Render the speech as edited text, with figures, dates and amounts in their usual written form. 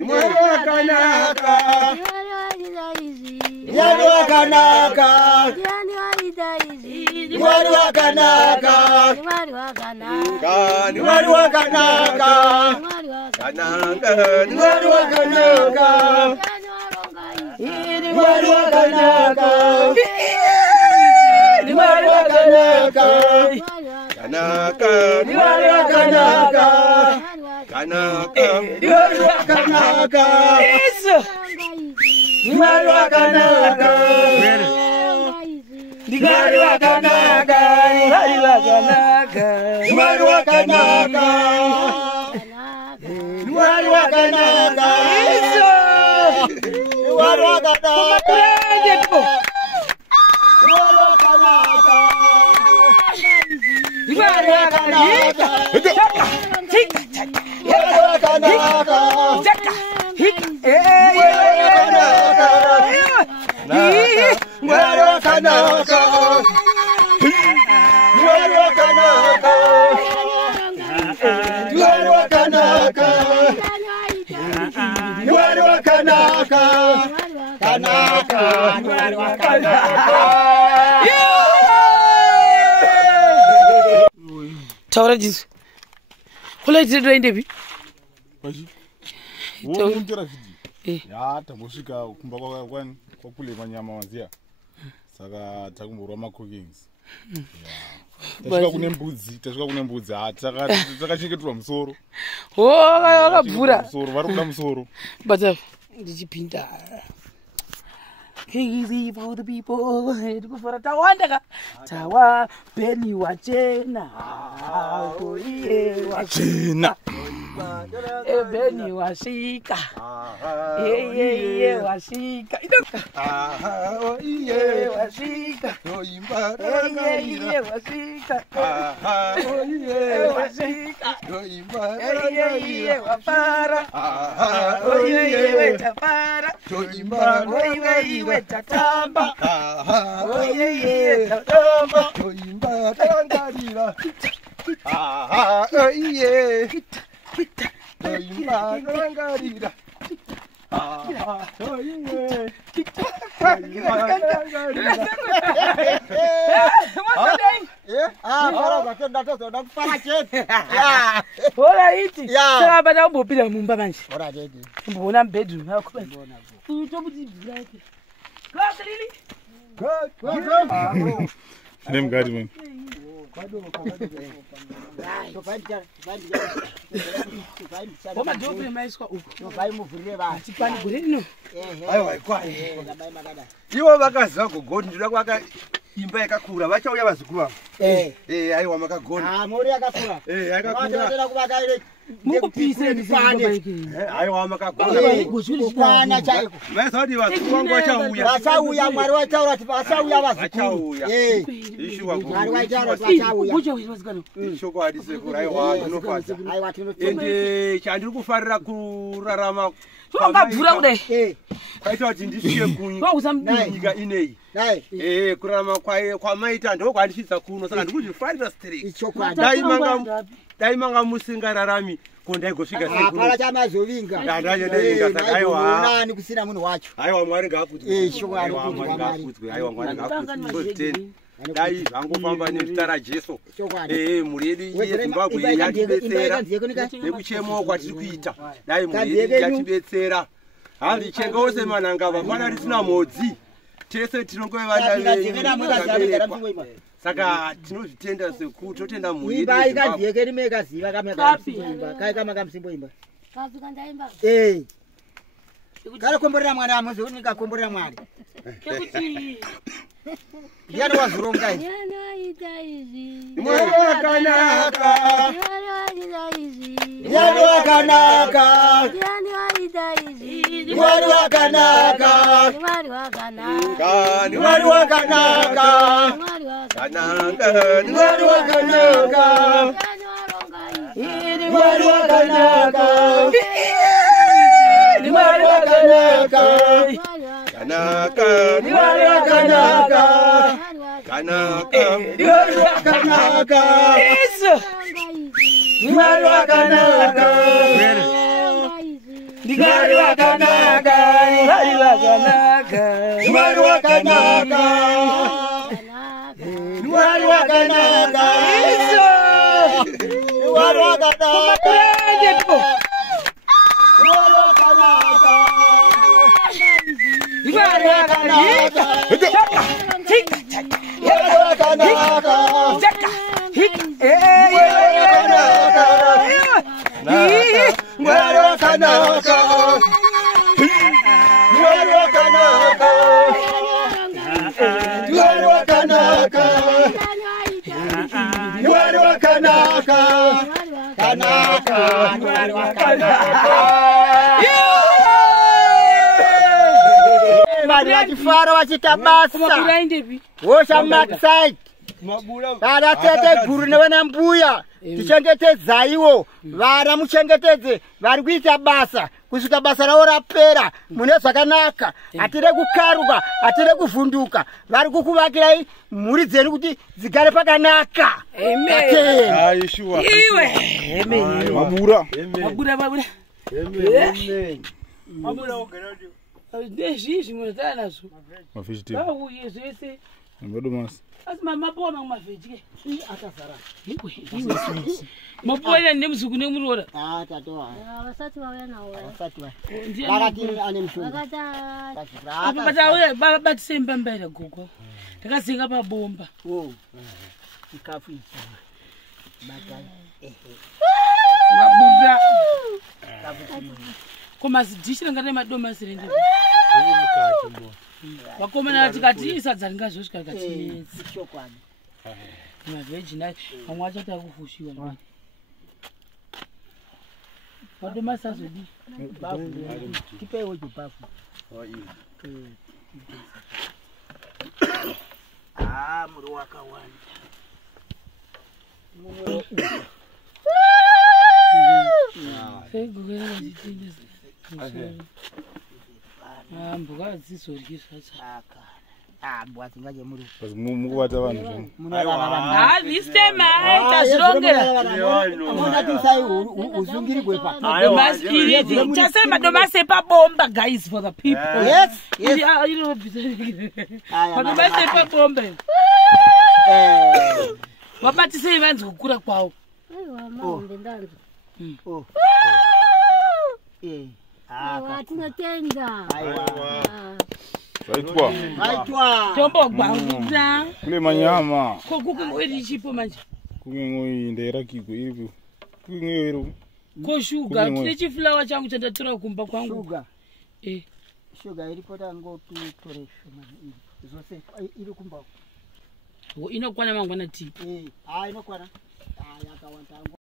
Mwari wakanaka. Mwari wakanaka. Mwari wakanaka. Mwari wakanaka. Kanaka. Mwari wakanaka. Mwari wakanaka. Mwari wakanaka. Kanaka. Mwari wakanaka. Kanaka. Mwari wakanaka. Mwari wakanaka. Mwari wakanaka. Mwari wakanaka. Mwari wakanaka. Mwari Taura jisu. Kula jisu do inde bi. Kwashi. Wo mun tira fiji. Ya tambosika kumba kwa kule manyama wanzia. Saka takumborwa ma cookings. Tashuka kune mbudzi. Takachengetwa musoro. Wakabvura. Musoro varikuda musoro. But ndichipinda. Easy for the people. Ndikufara tawanda tawa Benny wachena. Wachena. Benny washika. Yeah washika. Washika. Yoimba. Washika. Washika. Yoimba. Wafara. Wetafara. Yoimba. Tatamba. Tatamba. Yoimba. Tangarira. Yoimba. Tangarira. Bada ubopila mumba manje. Mbona bedroom yakho. Utobuti black. Name guard man. Boma jobe mais kwa uko. Vai muvurire vanhu. Tipani gurino. Aiwa kwai. Ivo vakaziva kugoni ndinoda kuvaka imba yakakura vachauya vazukuru vavo. Aiwa makagona. Muri yakakura. Yakakura. Ndinoda kuvaka ile Mukupise ndifane. Aiwa makagona. Kwana chaiko. Vaisati vazukuru vangu vachauya. Vachauya Mwari vataura kuti vachauya vazukuru. Ishuwa Mwari vataura kuti vachauya. Kucho wazikano. Ishoko hadisekura aiwa ndinofadza. Aiwa tinotenda. Ende chandiri kufarira kurarama Wakabvura kudai. kwaita kuti ndisvike kunyika inei. Kurarama kwamaita ndokwandisvitsa kuno saka ndikuzvifarira straight. Dai manga musingararami kondaigosvika apana chamazovinga. Ndandachodavinga saka aiwa. Nani kusina munhu wacho. Aiwa Mwari ngaakudzwe. Aiwa Mwari ngaakudzwe. Aiwa Mwari ngaakudzwe. Dai zvangofamba nezita raJesu. Mhuri yedu yeZimbabwe yatibetsera nekuchemawo kwatiri kuita. Dai mhuri yedu yatibetsera. Handichengawo semanhangava pana risina mhodzi. Tese tinongove vana venyu. Saka tinozvitenda sekuti totenda mhuri yedu imba ikadziyeke rime ikaziva kamakaimba kaikamakamsimboimba karakomborera mwana amuzonika komborera Mwari ndiani wazoronga izvi Mwari wakanaka. ndiani wakanaka Mwari wakanaka Mwari wakanaka Kanaka. Mwari wakanaka Mwari wakanaka Mwari wakanaka Kanaka. Mwari wakanaka Kanaka. Mwari wakanaka Mwari wakanaka Mwari wakanaka, Mwari wakanaka, Mwari wakanaka, Mwari wakanaka, Mwari wakanaka, Faro wachita basa wosha makside kana tete guru nevana mbuya tichengetedzaiwo vana muchengetedze vari kuita basa kusvika basa ravo rapera mune zvakanaka hatire kukaruka hatire kuvhunduka vari kukuvakirai mhuri dzenyu kuti dzigare pakanaka ndezvizvi munotara nazvo vauye zvese asi mamapuwa mamwe mavheji akazara mapuwa nemuzuku nemurora vasati vauya nawo batauya babatisei mbambaira gogo takazenga pabomba ikafu mabura komazidishi ranga nemadomasi rende vakomana tikati isadza ringazvosvika rikatinetsi mavheji nayo vamwe achati akufushiwa madomasi azodi tipeiwo chibafu muri wakawanda mbuka hadzizoryi mbwa dzingaje muri mukubata vanhu tazvirongera tasei madomasi epabomba guys for the people madomasi epabomba vabatisei vanzi kukura kwawo tinotenda zvaitwa tombogwangura kule manyama kokukungoiri chipo manje kukingoyi ndairakigwe iripo kukingoiro koshuga tine chifulawa changu chandatora kumba kwangu shuga iripo tangotutore shomani zvose iri kumba inokwana mangwana ti inokwana yakawanda